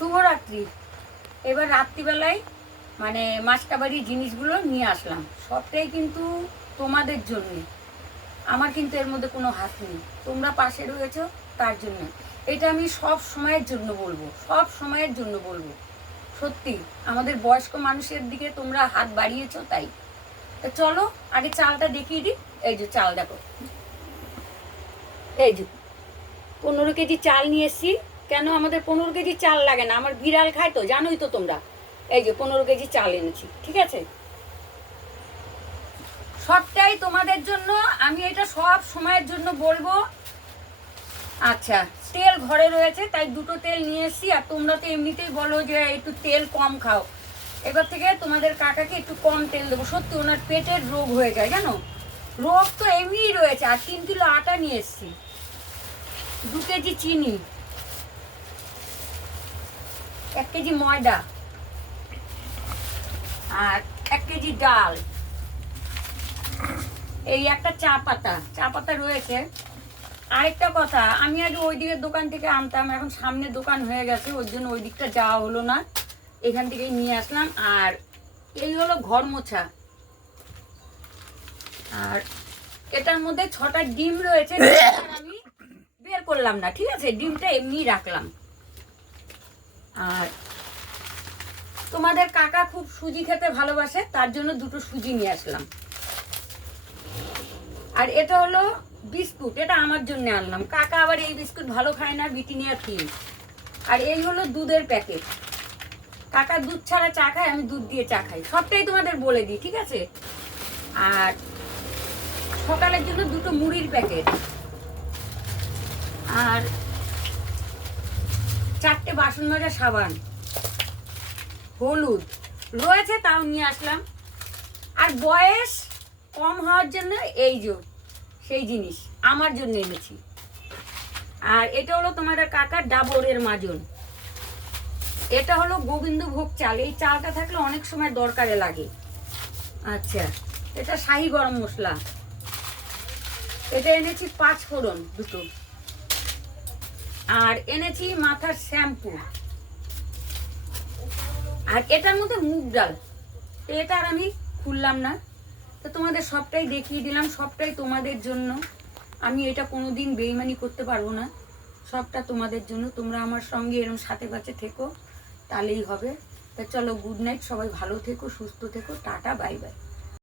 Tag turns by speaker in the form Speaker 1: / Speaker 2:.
Speaker 1: শুভরাত্রি। এবার রাত্রিবেলায় মানে মাসকাবাড়ির জিনিসগুলো নিয়ে আসলাম। সবটাই কিন্তু তোমাদের জন্য। আমার কিন্তু এর মধ্যে কোনো হাত নেই। তোমরা পাশে রয়েছো, তার জন্য। এটা আমি সব সময়ের জন্য বলব, সব সময়ের জন্য বলব। সত্যি, আমাদের বয়স্ক মানুষের দিকে তোমরা হাত বাড়িয়েছ তাই। তা চলো, আগে চালটা দেখিয়ে দিই। এই যে চাল দেখো। এই যে, পনেরো কেজি চাল নিয়ে এসছি। কেন আমাদের পনেরো কেজি চাল লাগে না? আমার বিড়াল খায় তো, জানোই তো তোমরা। এই যে পনেরো কেজি চাল এনেছি, ঠিক আছে? সবটাই তোমাদের জন্য, আমি এটা সব সময়ের জন্য বলব। আচ্ছা তেল ঘরে রয়েছে, তাই দুটো তেল নিয়ে এসছি, আর তোমরা তো এমনিতেই বলো যে একটু তেল কম খাও। এবার থেকে তোমাদের কাকাকে একটু কম তেল দেবো। সত্যি, ওনার পেটের রোগ হয়ে যায়, জানো? রোগ তো এমনিই রয়েছে, আর তিন কিলো আটা নিয়ে এসছি। দু কেজি চিনি। এক কেজি ময়দা আর এক কেজি ডাল। এই একটা চা পাতা চা পাতা রয়েছে। আরেকটা কথা, আমি আগে ওই দিকের দোকান থেকে আনতাম, এখন সামনে দোকান হয়ে গেছে, ওর জন্য ওই দিকটা যাওয়া হলো না। এখান থেকেই নিয়ে আসলাম, আর এই হলো ঘর মোছা। আর এটার মধ্যে ছটা ডিম রয়েছে আমি বের করলাম না, ঠিক আছে? ডিমটা এমনিই রাখলাম। আর তোমাদের কাকা খুব সুজি খেতে ভালোবাসে, তার জন্য দুটো সুজি নিয়ে আসলাম। আর এটা হলো বিস্কুট, এটা আমার জন্য আনলাম। কাকা আবার এই বিস্কুট ভালো খায় না বিটিনিয়া ক্রিম আর এই হলো দুধের প্যাকেট। কাকা দুধ ছাড়া চা খায়, আমি দুধ দিয়ে চা খাই। সবটাই তোমাদের বলে দিই, ঠিক আছে? আর সকালের জন্য দুটো মুড়ির প্যাকেট। আর চারটে বাসন মাজা, সাবান, হলুদ রয়েছে, তাও নিয়ে আসলাম। আর বয়স কম হওয়ার জন্য এই যে, সেই জিনিস আমার জন্য এনেছি। আর এটা হলো তোমাদের কাকার ডাবরের মাজন। এটা হলো গোবিন্দভোগ চাল। এই চালটা থাকলে অনেক সময় দরকারে লাগে। আচ্ছা এটা শাহি গরম মশলা। এটা এনেছি পাঁচ ফোড়ন দুটো। আর এনেছি মাথার শ্যাম্পু। আর এটার মধ্যে মুগ ডাল। এটা আর আমি খুললাম না। তো তোমাদের সবটাই দেখিয়ে দিলাম, সবটাই তোমাদের জন্য। আমি এটা কোনো দিন বেইমানি করতে পারব না। সবটা তোমাদের জন্য। তোমরা আমার সঙ্গে এরকম সাথে কাছে থেকো, তাহলেই হবে। তা চলো গুড নাইট সবাই ভালো থেকো, সুস্থ থেকো, টাটা বাই বাই